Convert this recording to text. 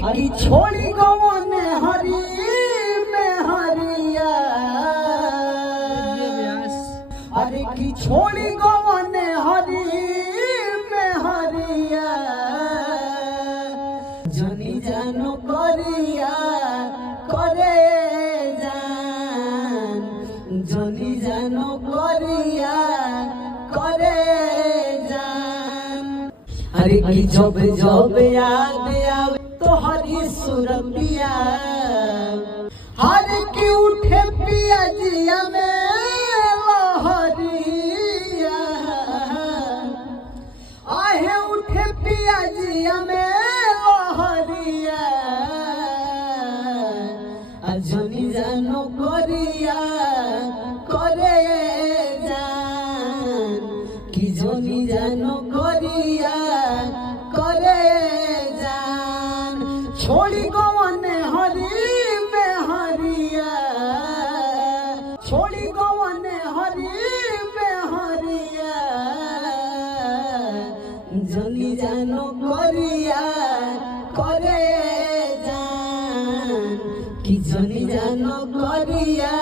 अरे की छोड़ी गवन हरी में हरिया, अरे की छोड़ी गवन हरी में हरिया, जनी जानो करिया करे जान, जनी जानो करिया करे जान। अरे की जब जब याद आवे तो हरी सुरतिया, हर की उठे पिया जिया में लहरिया, आहे उठे पिया जिया में लहरिया, जनी जानो करिया करे जान, कि जनी जानो करिया करे जान। छोड़ी गवन हरी में हरिया, छोड़ी गवन हरी में हरिया, जनी जानो करिया करे जान, कि जनी जानो करिया